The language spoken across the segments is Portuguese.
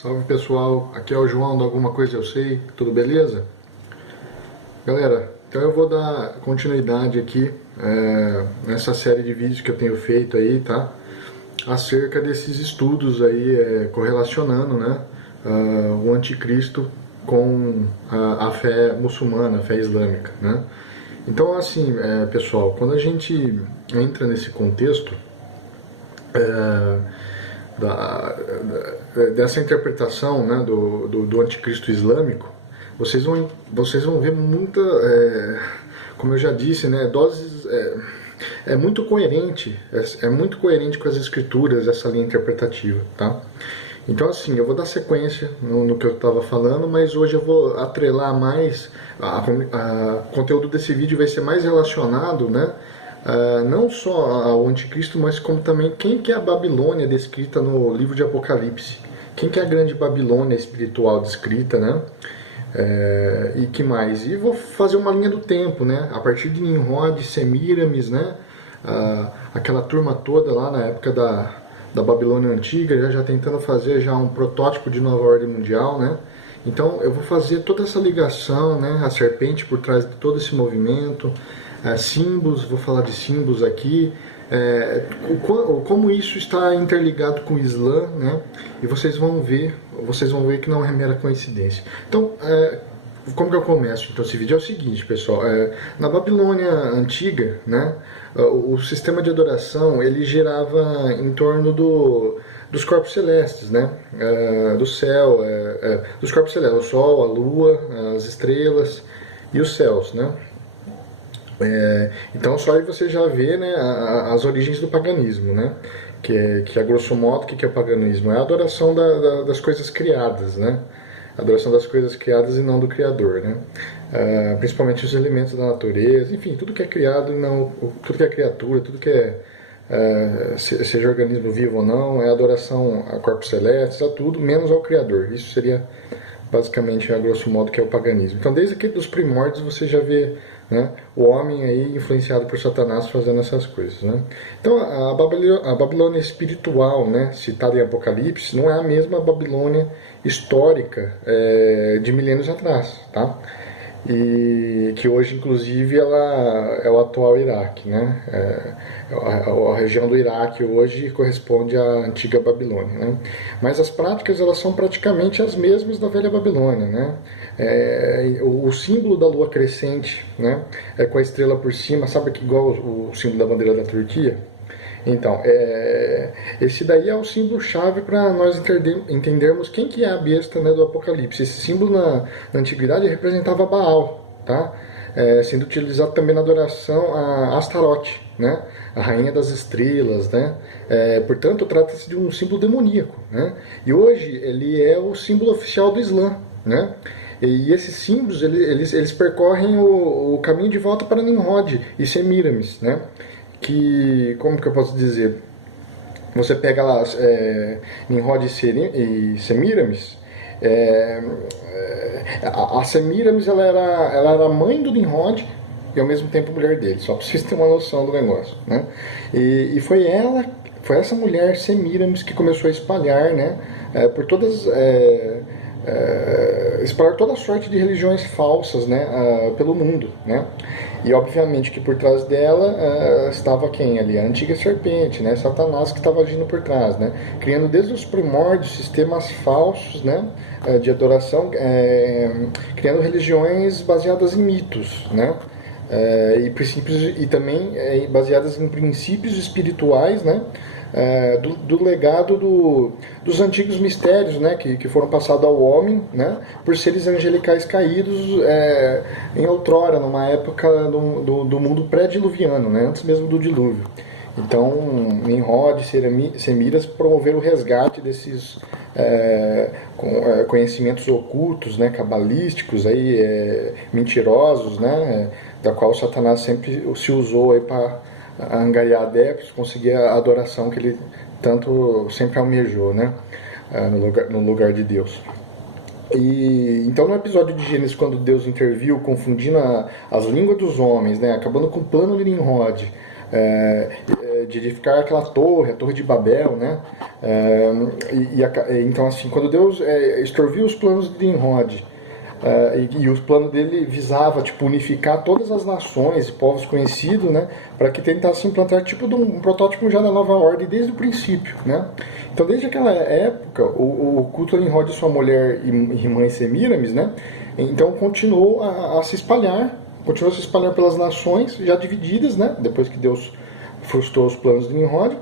Salve pessoal, aqui é o João do Alguma Coisa Eu Sei, tudo beleza? Galera, então eu vou dar continuidade aqui nessa série de vídeos que eu tenho feito aí, tá? Acerca desses estudos aí, correlacionando, né, o anticristo com a fé muçulmana, a fé islâmica, né? Então assim, pessoal, quando a gente entra nesse contexto, dessa interpretação, né, do anticristo islâmico, vocês vão ver muita, como eu já disse, né, doses, é muito coerente, é muito coerente com as escrituras essa linha interpretativa, tá? Então assim, eu vou dar sequência no que eu estava falando, mas hoje eu vou atrelar mais, o conteúdo desse vídeo vai ser mais relacionado, né, não só ao anticristo, mas como também quem que é a Babilônia descrita no livro de Apocalipse. Quem que é a grande Babilônia espiritual descrita, né? E que mais? E vou fazer uma linha do tempo, né? A partir de Nimrod, Semíramis, né? Aquela turma toda lá na época da Babilônia Antiga, já tentando fazer já um protótipo de nova ordem mundial, né? Então eu vou fazer toda essa ligação, né? A serpente por trás de todo esse movimento, símbolos, vou falar de símbolos aqui, como isso está interligado com o Islã, né? E vocês vão ver que não é mera coincidência. Então, como que eu começo então esse vídeo? É o seguinte, pessoal, na Babilônia Antiga, né, o sistema de adoração ele girava em torno dos corpos celestes, né, do céu, dos corpos celestes, o sol, a lua, as estrelas e os céus, né. Então só aí você já vê, né, as origens do paganismo, né? Que a grosso modo, o que é o paganismo? É a adoração das coisas criadas, né? A adoração das coisas criadas e não do Criador, né? Principalmente os elementos da natureza, enfim, tudo que é criado, não, tudo que é criatura, tudo que seja organismo vivo ou não, é adoração a corpos celestes, a tudo, menos ao Criador. Isso seria basicamente, a grosso modo, que é o paganismo. Então, desde aqui dos primórdios, você já vê, né, o homem aí influenciado por Satanás fazendo essas coisas, né? Então, a Babilônia espiritual, né, citada em Apocalipse, não é a mesma Babilônia histórica de milênios atrás, tá? E que hoje, inclusive, ela é o atual Iraque, né? A região do Iraque hoje corresponde à antiga Babilônia, né? Mas as práticas elas são praticamente as mesmas da velha Babilônia, né? O símbolo da lua crescente, né? Com a estrela por cima, sabe que igual o símbolo da bandeira da Turquia? Então, esse daí é o símbolo-chave para nós entendermos quem que é a besta, né, do Apocalipse. Esse símbolo na antiguidade representava Baal, tá? Sendo utilizado também na adoração a Astarote, né? A rainha das estrelas, né? Portanto, trata-se de um símbolo demoníaco, né? E hoje ele é o símbolo oficial do Islã, né? E esses símbolos eles percorrem o caminho de volta para Nimrod e Semíramis, né? Que, como que eu posso dizer, você pega lá Nimrod e Semíramis, a Semíramis ela era mãe do Nimrod e ao mesmo tempo mulher dele, só para vocês terem uma noção do negócio, né? E foi essa mulher Semíramis que começou a espalhar, né, por todas espalhar toda sorte de religiões falsas, né, pelo mundo, né? E obviamente que por trás dela estava quem ali? A antiga serpente, né? Satanás que estava agindo por trás, né? Criando desde os primórdios sistemas falsos, né, de adoração, criando religiões baseadas em mitos, né? E princípios, e também baseadas em princípios espirituais, né? Do legado dos antigos mistérios, né, que foram passados ao homem, né, por seres angelicais caídos em outrora, numa época do mundo pré-diluviano, né, antes mesmo do dilúvio. Então, Nimrod e Semíramis promoveram o resgate desses conhecimentos ocultos, né, cabalísticos, aí, mentirosos, né, da qual Satanás sempre se usou aí para angariar adeptos, conseguir a adoração que ele tanto sempre almejou, né, no lugar de Deus. E então no episódio de Gênesis, quando Deus interviu, confundindo as línguas dos homens, né, acabando com o plano de Nimrod, de edificar aquela torre, a Torre de Babel, né? Então, assim, quando Deus extorviu os planos de Nimrod, e o plano dele visava tipo, unificar todas as nações e povos conhecidos, né, para que tentasse implantar tipo um protótipo já da nova ordem desde o princípio, né? Então desde aquela época o culto a Nimrod e sua mulher e irmã Semiramis, né, então continuou a se espalhar, pelas nações já divididas, né, depois que Deus frustrou os planos de Nimrod,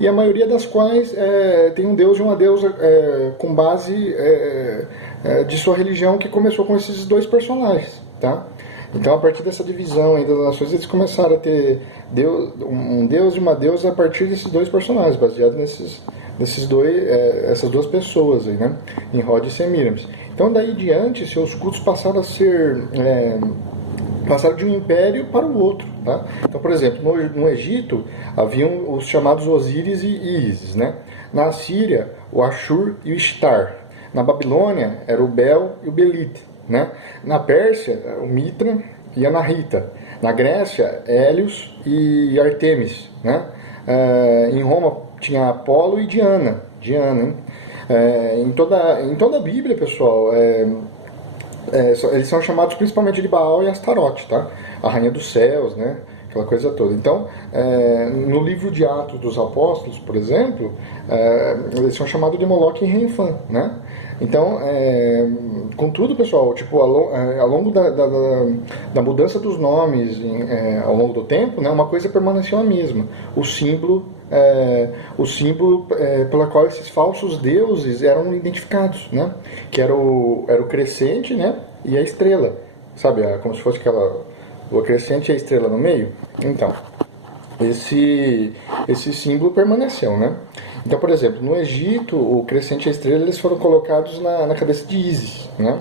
e a maioria das quais tem um deus e uma deusa com base de sua religião, que começou com esses dois personagens, tá? Então, a partir dessa divisão aí das nações, eles começaram a ter um deus e uma deusa a partir desses dois personagens, baseado essas duas pessoas aí, né? Nimrod e Semiramis. Então, daí em diante, seus cultos passaram a ser passaram de um império para o outro, tá? Então, por exemplo, no Egito haviam os chamados Osíris e Ísis, né? Na Síria, o Ashur e o Ishtar. Na Babilônia era o Bel e o Belit, né? Na Pérsia, o Mitra e a Narita. Na Grécia, Hélios e Artemis, né? Em Roma tinha Apolo e Diana, hein? Em toda a Bíblia, pessoal, eles são chamados principalmente de Baal e Astarote, tá? A rainha dos céus, né? Aquela coisa toda. Então, no livro de Atos dos Apóstolos, por exemplo, eles são chamados de Moloque e Renfã, né? Então, contudo, pessoal, tipo, ao longo da mudança dos nomes, ao longo do tempo, né, uma coisa permaneceu a mesma. O símbolo pela qual esses falsos deuses eram identificados, né? Que era o crescente, né? E a estrela, sabe? Como se fosse o crescente e a estrela no meio. Então, esse símbolo permaneceu, né? Então, por exemplo, no Egito, o crescente e a estrela eles foram colocados na cabeça de Ísis, né?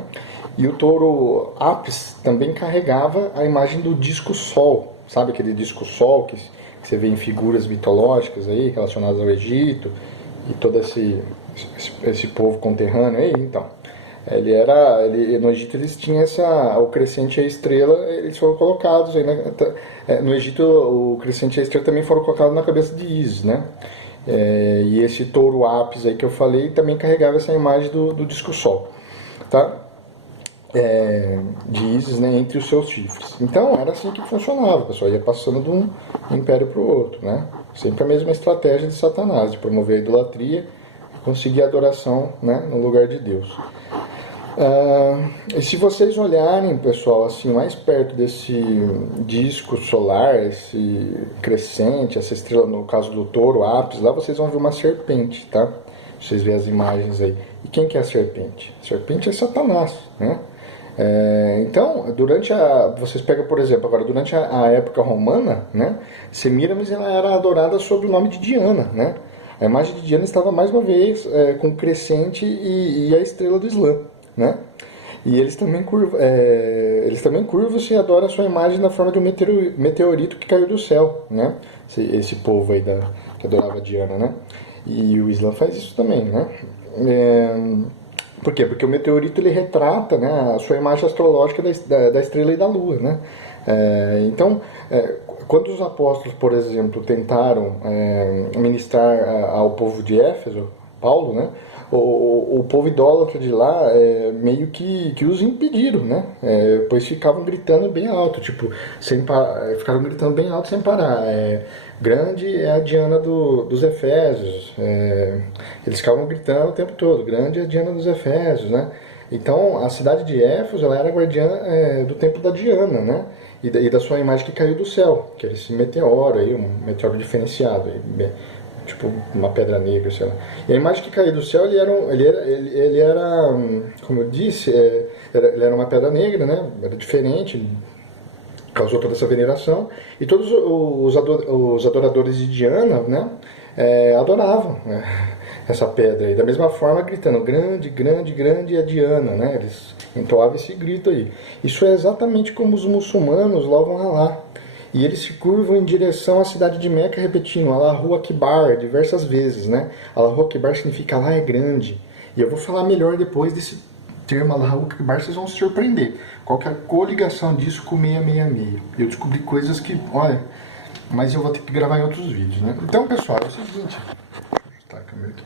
E o touro Apis também carregava a imagem do disco Sol, sabe aquele disco Sol que você vê em figuras mitológicas aí relacionadas ao Egito e todo esse povo conterrâneo aí, então. No Egito eles tinham o crescente e a estrela, eles foram colocados aí, né? No Egito o crescente e a estrela também foram colocados na cabeça de Ísis, né? E esse touro Apis aí que eu falei também carregava essa imagem do disco Sol, tá? De Ísis, né, entre os seus chifres. Então era assim que funcionava, pessoal, ia passando de um império para o outro, né? Sempre a mesma estratégia de Satanás, de promover a idolatria e conseguir a adoração, né, no lugar de Deus. E se vocês olharem, pessoal, assim, mais perto desse disco solar, esse crescente, essa estrela, no caso do touro, Apis, lá vocês vão ver uma serpente, tá? Vocês verem as imagens aí. E quem que é a serpente? A serpente é Satanás, né? Então, vocês pegam, por exemplo, agora, durante a época romana, né? Semiramis ela era adorada sob o nome de Diana, né? A imagem de Diana estava mais uma vez com o crescente e a estrela do Islã, né? E eles também curvam-se e adoram a sua imagem na forma de um meteorito que caiu do céu, né? Esse povo aí que adorava Diana, né? E o Islã faz isso também, né? Por quê? Porque o meteorito ele retrata, né, a sua imagem astrológica da estrela e da lua, né? Então, quando os apóstolos, por exemplo, tentaram ministrar ao povo de Éfeso, Paulo, né? O povo idólatra de lá meio que os impediram, né? Pois ficavam gritando bem alto, tipo, ficaram gritando bem alto sem parar. Grande é a Diana dos Efésios. Eles ficavam gritando o tempo todo, grande é a Diana dos Efésios, né? Então, a cidade de Éfeso ela era guardiã do templo da Diana, né? E da sua imagem que caiu do céu, que era esse meteoro aí, um meteoro diferenciado, tipo uma pedra negra, sei lá. E a imagem que caiu do céu, ele era, como eu disse, ele era uma pedra negra, né? Era diferente, causou toda essa veneração, e todos os adoradores de Diana, né, adoravam, né, essa pedra aí, da mesma forma gritando, grande, grande, grande é Diana, né, eles entoavam esse grito aí. Isso é exatamente como os muçulmanos louvam Alá, e eles se curvam em direção à cidade de Meca, repetindo Allahu Akbar diversas vezes, né, Allahu Akbar significa Alá é grande, e eu vou falar melhor depois desse termo Allahu Akbar, vocês vão se surpreender. Qual que é a coligação disso com 666? Eu descobri coisas que, olha, mas eu vou ter que gravar em outros vídeos, né? Então, pessoal, é o seguinte, deixa eu ajustar a câmera aqui.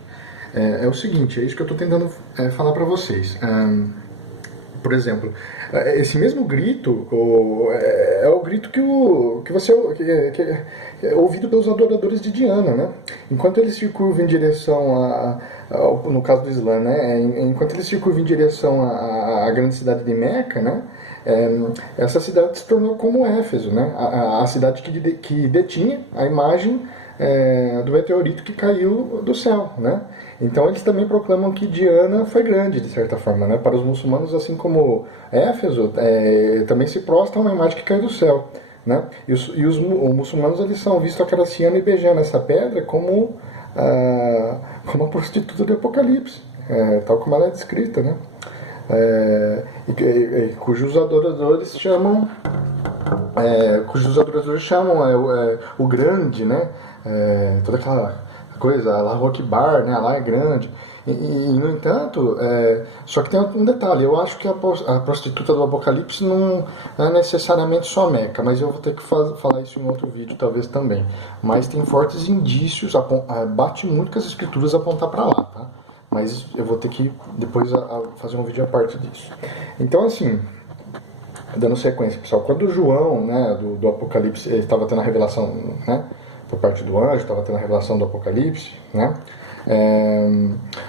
É o seguinte, é isso que eu estou tentando falar para vocês. Por exemplo, esse mesmo grito é o grito que você é ouvido pelos adoradores de Diana, né? Enquanto eles se curvam em direção no caso do Islã, né? Enquanto eles se curvam em direção à grande cidade de Meca, né? Essa cidade se tornou como Éfeso, né? A cidade que detinha a imagem do meteorito que caiu do céu, né? Então eles também proclamam que Diana foi grande, de certa forma, né? Para os muçulmanos, assim como Éfeso, também se prostra a uma imagem que caiu do céu, né? Os muçulmanos, eles são vistos acariciando e beijando essa pedra como a prostituta do Apocalipse, tal como ela é descrita, né? Cujos adoradores chamam o grande, né? Toda aquela coisa, Allah Akbar, né? Allah é grande. No entanto, só que tem um detalhe, eu acho que a prostituta do Apocalipse não é necessariamente só Meca, mas eu vou ter que falar isso em outro vídeo talvez também. Mas tem fortes indícios, bate muito que as escrituras apontar para lá, tá? Mas eu vou ter que depois fazer um vídeo à parte disso. Então, assim, dando sequência, pessoal, quando João, né, do Apocalipse, ele estava tendo a revelação, né, por parte do anjo, estava tendo a revelação do Apocalipse, né,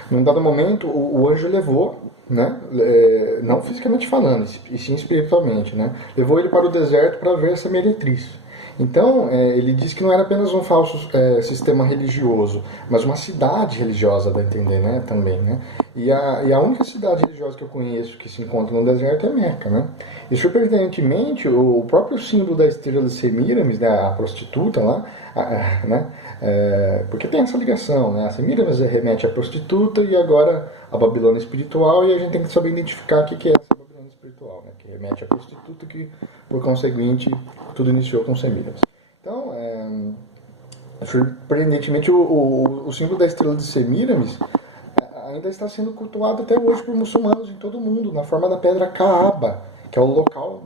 num dado momento o anjo levou, né, não fisicamente falando, e sim espiritualmente, né, levou ele para o deserto para ver essa meretriz. Então, ele diz que não era apenas um falso sistema religioso, mas uma cidade religiosa, dá a entender, né, também, né? E a única cidade religiosa que eu conheço que se encontra no deserto é Meca, né? E, surpreendentemente, o próprio símbolo da estrela de Semíramis, né, a prostituta lá, né, porque tem essa ligação, né? A Semíramis remete à prostituta e agora a Babilônia espiritual, e a gente tem que saber identificar o que é essa Babilônia espiritual, né? Que remete à prostituta, que, por conseguinte, tudo iniciou com Semíramis. Então, surpreendentemente, o símbolo da estrela de Semíramis ainda está sendo cultuado até hoje por muçulmanos em todo o mundo, na forma da pedra Kaaba, que é o local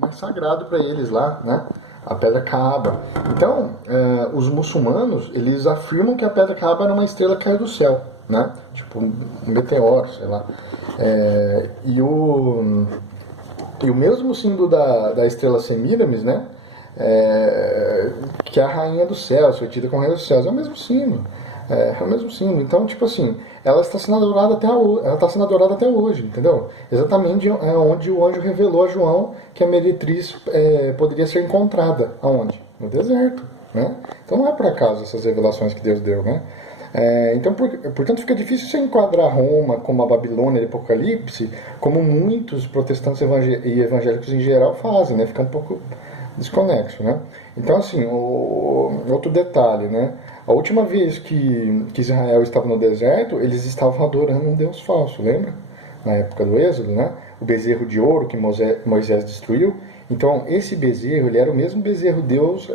mais sagrado para eles lá, né? A pedra Kaaba. Então, os muçulmanos, eles afirmam que a pedra Kaaba era uma estrela que caiu do céu, né? Tipo um meteoro, sei lá. E o mesmo símbolo da estrela Semíramis, né? Que é a rainha dos céus, foi tida como rainha dos céus, é o mesmo símbolo. É o mesmo símbolo. Então, tipo assim, ela está sendo adorada até hoje, entendeu? Exatamente onde o anjo revelou a João que a meretriz poderia ser encontrada. Aonde? No deserto, né? Então não é por acaso essas revelações que Deus deu, né? Então, portanto, fica difícil você enquadrar Roma como a Babilônia do Apocalipse, como muitos protestantes e evangélicos em geral fazem, né? Fica um pouco desconexo, né? Então, assim, outro detalhe, né? A última vez que Israel estava no deserto, eles estavam adorando um Deus falso, lembra? Na época do Êxodo, né? O bezerro de ouro que Moisés destruiu. Então, esse bezerro, ele era o mesmo bezerro Deus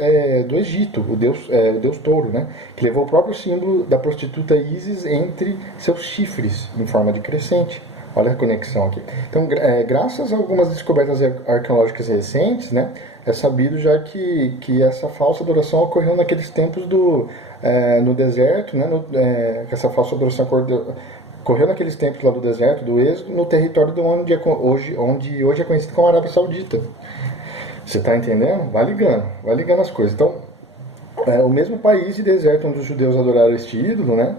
do Egito, o Deus touro, né? Que levou o próprio símbolo da prostituta Ísis entre seus chifres, em forma de crescente. Olha a conexão aqui. Então, graças a algumas descobertas arqueológicas recentes, né, é sabido já que essa falsa adoração ocorreu naqueles tempos no deserto, né, que essa falsa adoração ocorreu naqueles tempos lá do deserto, do Êxodo, no território onde hoje é conhecido como Arábia Saudita. Você está entendendo? Vai ligando as coisas. Então, o mesmo país e deserto onde os judeus adoraram este ídolo, né?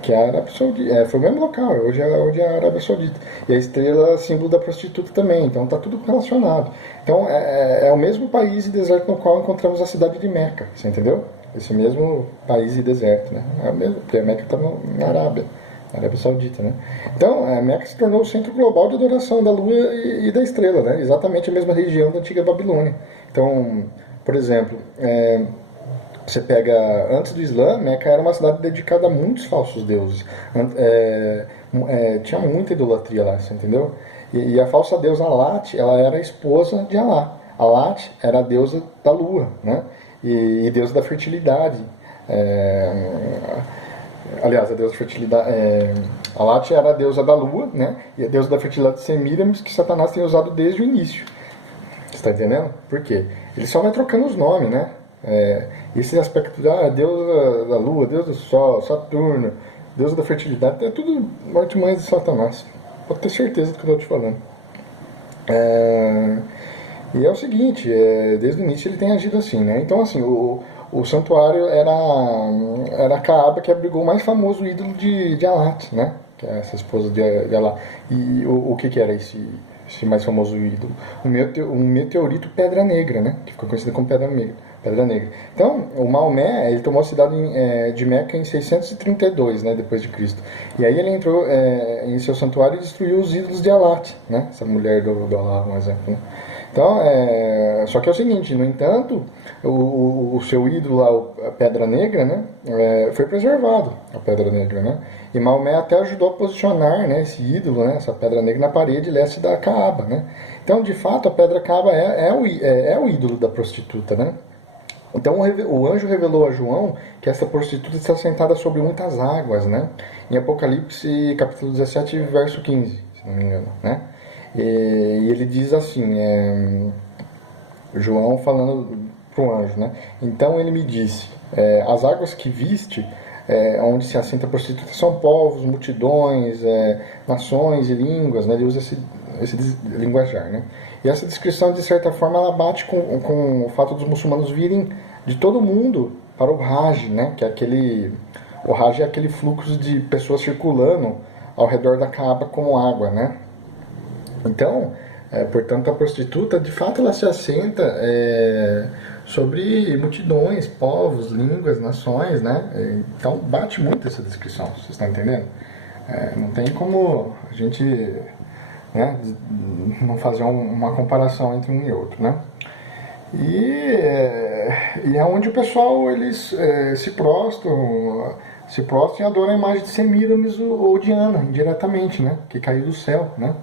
Que é a Arábia Saudita, foi o mesmo local, hoje é a Arábia Saudita. E a estrela é símbolo da prostituta também, então está tudo relacionado. Então é o mesmo país e deserto no qual encontramos a cidade de Meca, você entendeu? Esse mesmo país e deserto, né? É o mesmo, porque a Meca está na Arábia Saudita, né? Então, a Meca se tornou o centro global de adoração da lua e da estrela, né? Exatamente a mesma região da antiga Babilônia. Então, por exemplo, você pega, antes do Islã, Meca era uma cidade dedicada a muitos falsos deuses. Tinha muita idolatria lá, você entendeu? E a falsa deusa Alat, ela era a esposa de Alá. Alat era a deusa da lua, né? E deusa da fertilidade. Aliás, a deusa da fertilidade... Alat era a deusa da lua, né? E a deusa da fertilidade Semíramis, que Satanás tem usado desde o início. Você está entendendo? Por quê? Ele só vai trocando os nomes, né? Esse aspecto Deus da lua, Deus do sol, Saturno, Deus da fertilidade, é tudo artimanhas de Satanás. Pode ter certeza do que eu estou te falando. E é o seguinte, desde o início ele tem agido assim, né? Então, assim, o santuário era Caaba, que abrigou o mais famoso ídolo de Alat, né? Que é essa esposa de Alat. E o que era esse mais famoso ídolo? Um meteorito Pedra Negra, né? Que ficou conhecido como Pedra Negra. Pedra Negra. Então, o Maomé, ele tomou a cidade de Meca em 632, né, depois de Cristo. E aí ele entrou em seu santuário e destruiu os ídolos de Alat, né? Essa mulher do Alá, um exemplo, né? Então, só que é o seguinte, no entanto, o seu ídolo lá, a Pedra Negra, né, foi preservado, a Pedra Negra, né? E Maomé até ajudou a posicionar, né, esse ídolo, né, essa Pedra Negra na parede leste da Caaba, né? Então, de fato, a Pedra Caaba é o ídolo da prostituta, né? Então o anjo revelou a João que essa prostituta está sentada sobre muitas águas, né? Em Apocalipse capítulo 17, verso 15, se não me engano, né? E ele diz assim, João falando para o anjo, né? Então ele me disse, as águas que viste, onde se assenta a prostituta, são povos, multidões, nações e línguas, né? Ele usa esse linguajar, né? E essa descrição, de certa forma, ela bate com o fato dos muçulmanos virem de todo mundo para o Hajj, né? Que é o Hajj é aquele fluxo de pessoas circulando ao redor da Kaaba como água, né? Então, portanto, a prostituta, de fato, ela se assenta sobre multidões, povos, línguas, nações, né? Então, bate muito essa descrição, vocês estão entendendo? Não tem como a gente, né, não fazer uma comparação entre um e outro, né? E é onde o pessoal, eles se prostram e adoram a imagem de Semíramis ou Diana, indiretamente, né? Que caiu do céu, né?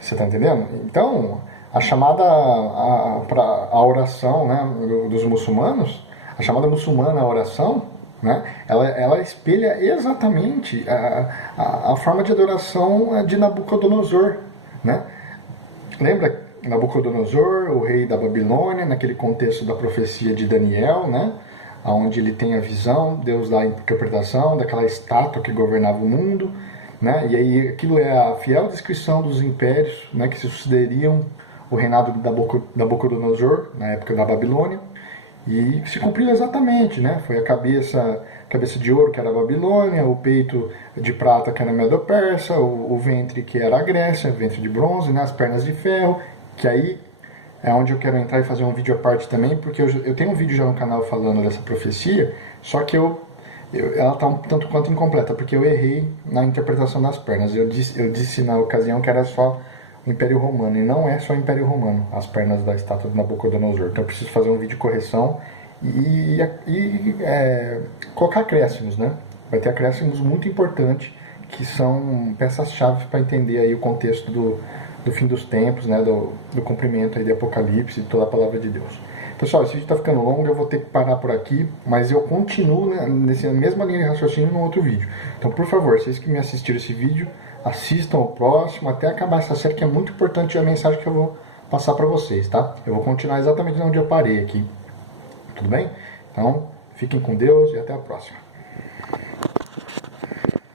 Você está entendendo? Então, a chamada a oração, né, dos muçulmanos, a chamada muçulmana à oração, né, ela espelha exatamente a forma de adoração de Nabucodonosor, né? Lembra Nabucodonosor, o rei da Babilônia, naquele contexto da profecia de Daniel, né? Onde ele tem a visão, Deus dá a interpretação daquela estátua que governava o mundo, né? E aí aquilo é a fiel descrição dos impérios, né, que se sucederiam o reinado de Nabucodonosor, na época da Babilônia, e se cumpriu exatamente, né? Foi a cabeça de ouro, que era a Babilônia, o peito de prata, que era a Medo-Persa, o ventre, que era a Grécia, ventre de bronze, né? As pernas de ferro, que aí é onde eu quero entrar e fazer um vídeo à parte também, porque eu tenho um vídeo já no canal falando dessa profecia, só que ela está um tanto quanto incompleta, porque eu errei na interpretação das pernas. Eu disse na ocasião que era só o Império Romano, e não é só o Império Romano, as pernas da estátua de Nabucodonosor. Então eu preciso fazer um vídeo de correção e colocar acréscimos, né? Vai ter acréscimos muito importantes, que são peças-chave para entender aí o contexto do fim dos tempos, né? Do cumprimento aí de Apocalipse e toda a palavra de Deus. Pessoal, esse vídeo está ficando longo, eu vou ter que parar por aqui, mas eu continuo nessa mesma linha de raciocínio no outro vídeo. Então, por favor, vocês que me assistiram esse vídeo, assistam ao próximo até acabar essa série, que é muito importante a mensagem que eu vou passar para vocês, tá? Eu vou continuar exatamente onde eu parei aqui. Tudo bem? Então, fiquem com Deus e até a próxima.